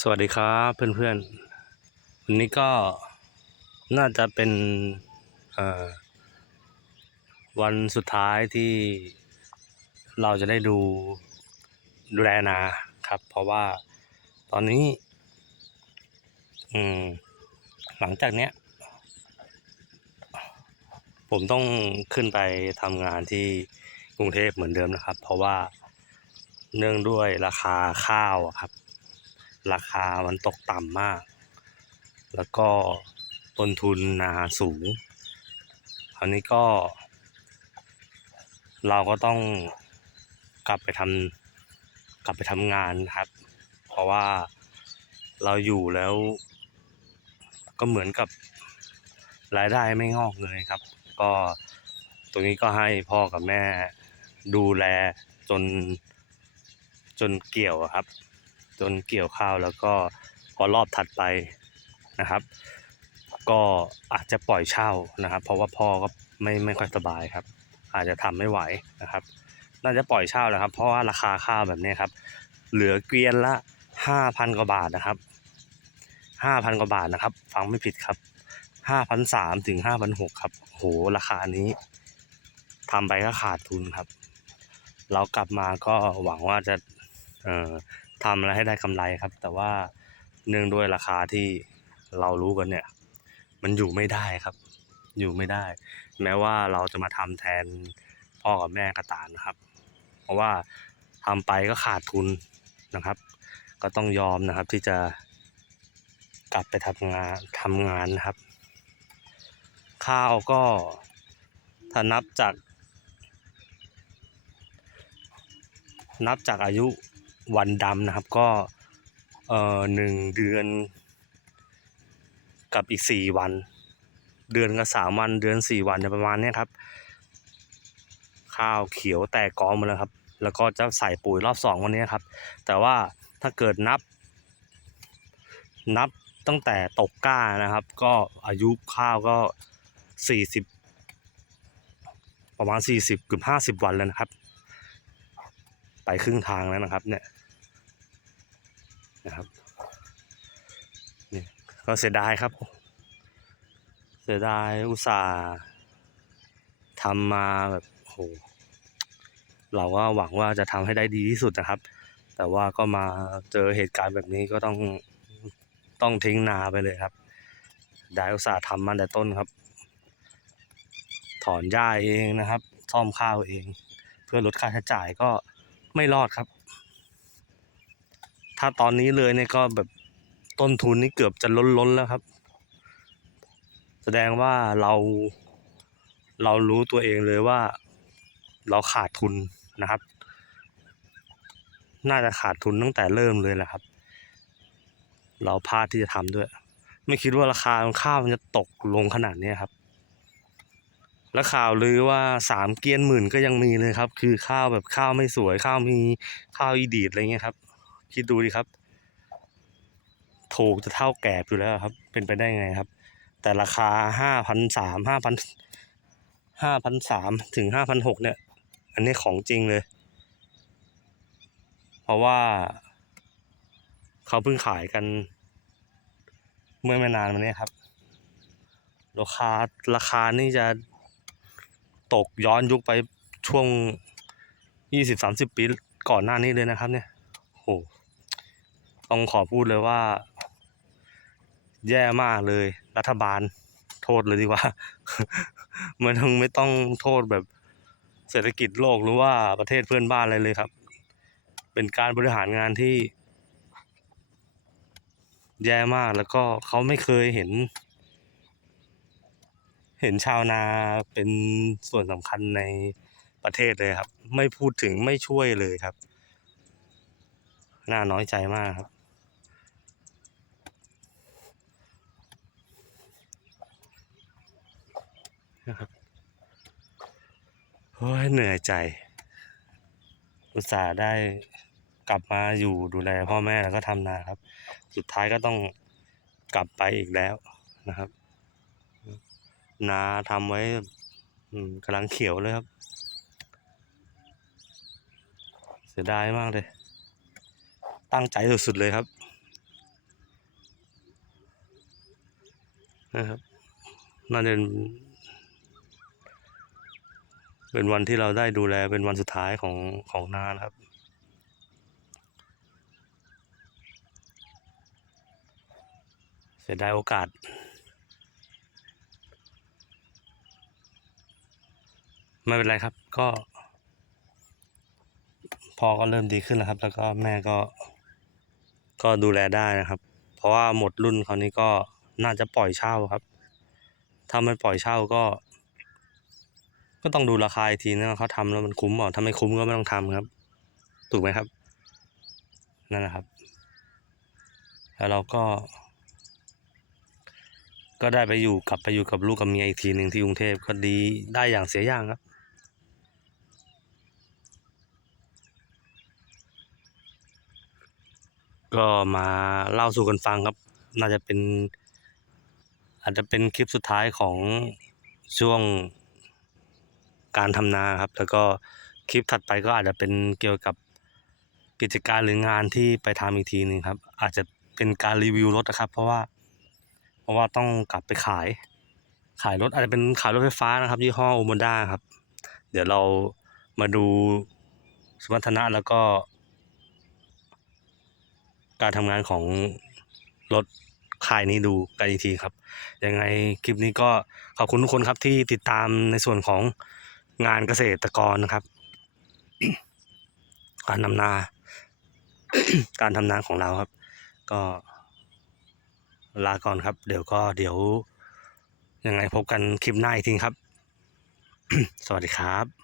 สวัสดีครับเพื่อนๆ วันนี้ก็น่าจะเป็นวันสุดท้ายที่เราจะได้ดูดูแลนาครับ เพราะว่าตอนนี้หลังจากเนี้ย ผมต้องขึ้นไปทำงานที่กรุงเทพเหมือนเดิมนะครับ เพราะว่าเนื่องด้วยราคาข้าวครับ ราคามันตกต่ำมาก แล้วก็ต้นทุนนาสูง คราวนี้ก็ เราก็ต้องกลับไปทำกลับไปทำงานครับ เพราะว่าเราอยู่แล้ว ก็เหมือนกับรายได้ไม่งอกเลยครับ ก็ตรงนี้ก็ให้พ่อกับแม่ดูแลจนจนเกี่ยวครับ จนเกี่ยวข้าวแล้วก็พอรอบถัดไปนะครับ ก็อาจจะปล่อยเช่านะครับ เพราะว่าพ่อก็ไม่ไม่ค่อยสบายครับ อาจจะทำไม่ไหวนะครับ น่าจะปล่อยเช่าแล้วครับ เพราะว่าราคาข้าวแบบนี้ครับ เหลือเกวียนละห้าพันกว่าบาทนะครับห้าพันกว่าบาทนะครับ ฟังไม่ผิดครับห้าพันสามถึงห้าพันหกครับโหราคานี้ทำไปก็ขาดทุนครับ เรากลับมาก็หวังว่าจะเอ่อ ทำอะไรให้ได้กำไรครับ แต่ว่าเนื่องด้วยราคาที่เรารู้กันเนี่ย มันอยู่ไม่ได้ครับ อยู่ไม่ได้ แม้ว่าเราจะมาทำแทนพ่อกับแม่ก็ตามนะครับ เพราะว่าทำไปก็ขาดทุนนะครับ ก็ต้องยอมนะครับที่จะกลับไปทำงานทำงานนะครับ ข้าวก็ถ้านับจาก นับจากอายุ วันดำนะครับก็เอ่อหนึ่งเดือน กับอีกสี่วัน เดือนกับสามวันเดือนสี่วันประมาณนี้ครับ ข้าวเขียวแตกกอหมดแล้วครับ แล้วก็จะใส่ปุ๋ยรอบสองวันนี้ครับ แต่ว่าถ้าเกิดนับ นับตั้งแต่ตกก้านะครับ ก็อายุข้าวก็สี่สิบประมาณสี่สิบเกือบห้าสิบวันแล้วนะครับ ไปครึ่งทางแล้วนะครับเนี่ย นะครับนี่ก็เสียดายครับ เสียดายอุตส่าห์ทำมาแบบโหเราก็หวังว่าจะทำให้ได้ดีที่สุดนะครับ แต่ว่าก็มาเจอเหตุการณ์แบบนี้ก็ต้องต้องทิ้งนาไปเลยครับได้อุตส่าห์ทำมาแต่ต้นครับ ถอนหญ้าเองนะครับซ่อมข้าวเอง เพื่อลดค่าใช้จ่ายก็ไม่รอดครับ ถ้าตอนนี้เลยเนี่ยก็แบบต้นทุนนี่เกือบจะล้นล้นแล้วครับ แสดงว่าเราเรารู้ตัวเองเลยว่าเราขาดทุนนะครับ น่าจะขาดทุนตั้งแต่เริ่มเลยแหละครับ เราพลาดที่จะทำด้วย ไม่คิดว่าราคาข้าวมันจะตกลงขนาดนี้ครับ แล้วข่าวลือว่าสามเกียนหมื่นก็ยังมีเลยครับ คือข้าวแบบข้าวไม่สวยข้าวมีข้าวอีดีดอะไรเงี้ยครับ คิดดูดิครับ ถูกจะเท่าแก่อยู่แล้วครับ เป็นไปได้ไงครับ แต่ราคาห้าพันสามห้าพันห้าพันสามถึงห้าพันหกเนี่ย อันนี้ของจริงเลย เพราะว่าเขาเพิ่งขายกัน เมื่อไม่นานมานี้ครับ ราคาราคานี่จะตกย้อนยุคไปช่วงยี่สิบสามสิบปีก่อนหน้านี้เลยนะครับเนี่ยโห ต้องขอพูดเลยว่า แย่มากเลย รัฐบาล โทษเลยดีกว่าไม่ต้องไม่ต้องโทษแบบเศรษฐกิจโลกหรือว่าประเทศเพื่อนบ้านอะไรเลยครับ เป็นการบริหารงานที่ แย่มากแล้วก็เขาไม่เคยเห็น เห็นชาวนาเป็นส่วนสำคัญในประเทศเลยครับ ไม่พูดถึงไม่ช่วยเลยครับ น่าน้อยใจมากครับ นะครับโอ้ยเหนื่อยใจ อุตส่าห์ได้กลับมาอยู่ดูแลพ่อแม่แล้วก็ทำนาครับ สุดท้ายก็ต้องกลับไปอีกแล้วนะครับ นาทำไว้กำลังเขียวเลยครับ เสียดายมากเลย ตั้งใจสุดๆเลยครับนะครับน่าจะ เป็นวันที่เราได้ดูแลเป็นวันสุดท้ายของของนานะครับ เสียดายโอกาส ไม่เป็นไรครับ ก็พ่อก็เริ่มดีขึ้นแล้วครับ แล้วก็แม่ก็ ก็ดูแลได้นะครับ เพราะว่าหมดรุ่นคราวนี้ก็น่าจะปล่อยเช่าครับ ถ้าไม่ปล่อยเช่าก็ ก็ต้องดูราคาอีกทีนะว่าเขาทำแล้วมันคุ้มเปล่าถ้าไม่คุ้มก็ไม่ต้องทำครับ ถูกไหมครับ นั่นแหละครับ แล้วเราก็ ก็ได้ไปอยู่กลับไปอยู่กับลูกกับเมียอีกทีหนึ่งที่กรุงเทพก็ดีได้อย่างเสียอย่างครับก็มาเล่าสู่กันฟังครับ น่าจะเป็น อาจจะเป็นคลิปสุดท้ายของช่วง การทำนาครับ แล้วก็คลิปถัดไปก็อาจจะเป็นเกี่ยวกับกิจการหรืองานที่ไปทำอีกทีหนึ่งครับ อาจจะเป็นการรีวิวรถนะครับ เพราะว่า เพราะว่าต้องกลับไปขาย ขายรถอาจจะเป็นขายรถไฟฟ้านะครับยี่ห้อโอมด้าครับ เดี๋ยวเรามาดูสมรรถนะแล้วก็ การทำงานของรถค่ายนี้ดูกันอีกทีครับ ยังไงคลิปนี้ก็ขอบคุณทุกคนครับที่ติดตามในส่วนของ งานเกษตรกรนะครับ การทำนา การทำนาของเราครับ ก็ลาก่อนครับ เดี๋ยวก็เดี๋ยวยังไงพบกันคลิปหน้าอีกทีครับ สวัสดีครับ